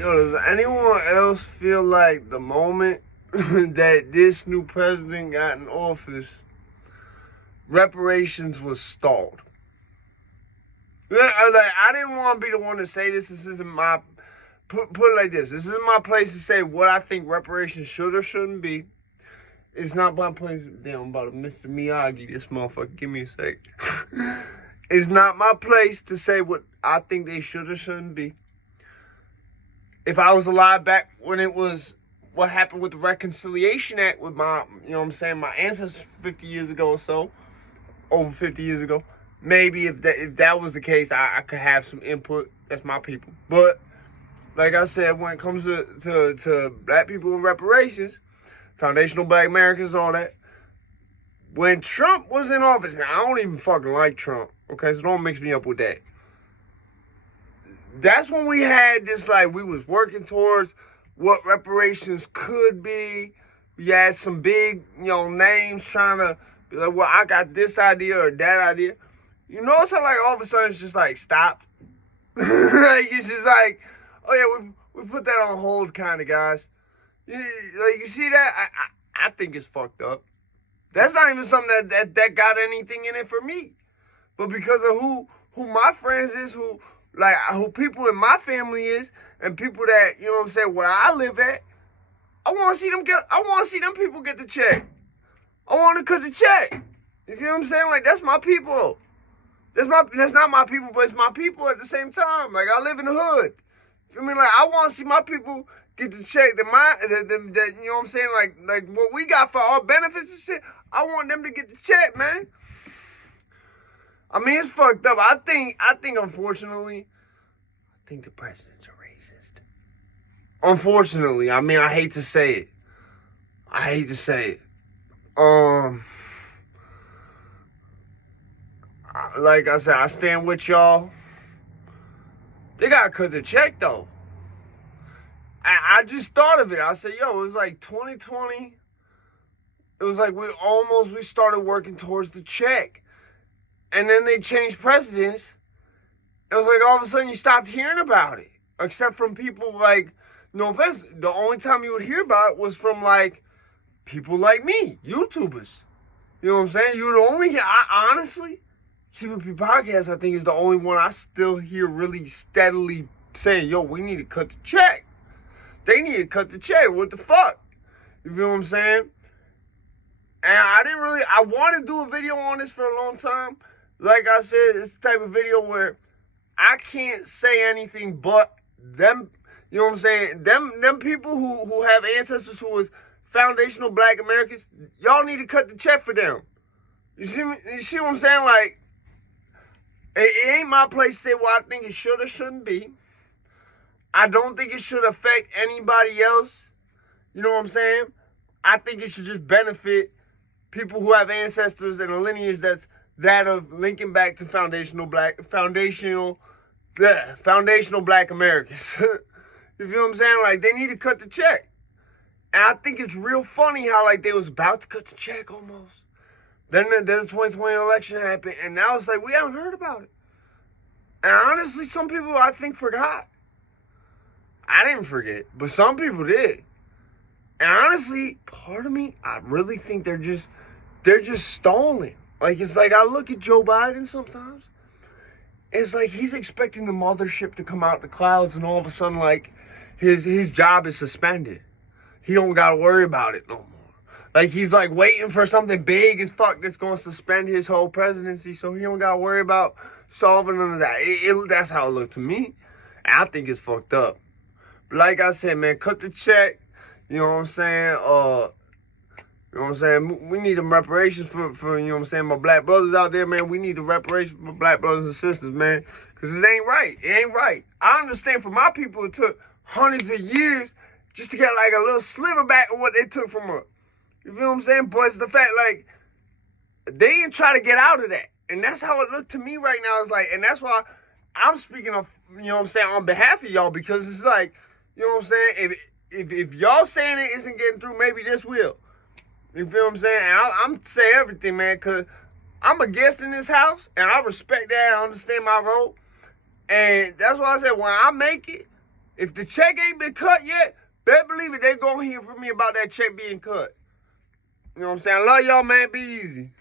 Yo, does anyone else feel like the moment that this new president got in office, reparations was stalled? Like, I didn't want to be the one to say this. This isn't my... Put it like this. This isn't my place to say what I think reparations should or shouldn't be. It's not my place... Damn, I'm about to Mr. Miyagi, this motherfucker. Give me a sec. It's not my place to say what I think they should or shouldn't be. If I was alive back when it was what happened with the Reconciliation Act with my, you know what I'm saying, my ancestors 50 years ago or so, over 50 years ago, maybe if that was the case, I could have some input. That's my people. But like I said, when it comes to black people and reparations, foundational black Americans, all that, when Trump was in office, now I don't even fucking like Trump, okay, so don't mix me up with that. That's when we had this, like, we was working towards what reparations could be. We had some big, names trying to be like, well, I got this idea or that idea. You notice how, like, all of a sudden it's just, like, stopped? Like, it's just like, oh, yeah, we put that on hold kind of, guys. Like, you see that? I think it's fucked up. That's not even something that got anything in it for me. But because of who my friends is, who people in my family is, and people that, you know what I'm saying, where I live at, I want to see them people get the check. I want to cut the check. You feel what I'm saying? Like, that's my people. That's not my people, but it's my people at the same time. Like, I live in the hood. Feel me? Like, I want to see my people get the check. You know what I'm saying? Like what we got for our benefits and shit. I want them to get the check, man. I mean, it's fucked up. I think, unfortunately, the president's a racist. Unfortunately, I mean, I hate to say it. Like I said, I stand with y'all. They gotta cut the check, though. I just thought of it. I said, yo, it was like 2020. It was like we started working towards the check. And then they changed presidents. It was like all of a sudden you stopped hearing about it. Except from people like, no offense, the only time you would hear about it was from like people like me, YouTubers. You know what I'm saying? You would only hear, honestly, CBP Podcast, I think, is the only one I still hear really steadily saying, yo, we need to cut the check. They need to cut the check. What the fuck? You feel what I'm saying? And I wanted to do a video on this for a long time. Like I said, it's the type of video where I can't say anything but them, you know what I'm saying? Them people who have ancestors who was foundational black Americans, y'all need to cut the check for them. You see what I'm saying? Like, it ain't my place to say what I think it should or shouldn't be. I don't think it should affect anybody else. You know what I'm saying? I think it should just benefit people who have ancestors and a lineage that's that of linking back to foundational black Americans. You feel what I'm saying? Like, they need to cut the check. And I think it's real funny how, like, they was about to cut the check almost. Then the 2020 election happened, and now it's like, we haven't heard about it. And honestly, some people, I think, forgot. I didn't forget, but some people did. And honestly, part of me, I really think they're just stalling. Like, it's like, I look at Joe Biden sometimes. It's like he's expecting the mothership to come out the clouds, and all of a sudden, like, his job is suspended. He don't got to worry about it no more. Like, he's, like, waiting for something big as fuck that's going to suspend his whole presidency, so he don't got to worry about solving none of that. That's how it looked to me. And I think it's fucked up. But like I said, man, cut the check. You know what I'm saying? You know what I'm saying? We need them reparations for you know what I'm saying, my black brothers out there, man. We need the reparations for black brothers and sisters, man. Because it ain't right. It ain't right. I understand for my people it took hundreds of years just to get like a little sliver back of what they took from us. You feel what I'm saying? But it's the fact, like, they didn't try to get out of that. And that's how it looked to me right now. It's like, and that's why I'm speaking of, you know what I'm saying, on behalf of y'all. Because it's like, you know what I'm saying? If y'all saying it isn't getting through, maybe this will. You feel what I'm saying? And I'm saying everything, man, because I'm a guest in this house, and I respect that. I understand my role. And that's why I said, when I make it, If the check ain't been cut yet, better believe it, they gonna hear from me about that check being cut. You know what I'm saying? I love y'all, man. Be easy.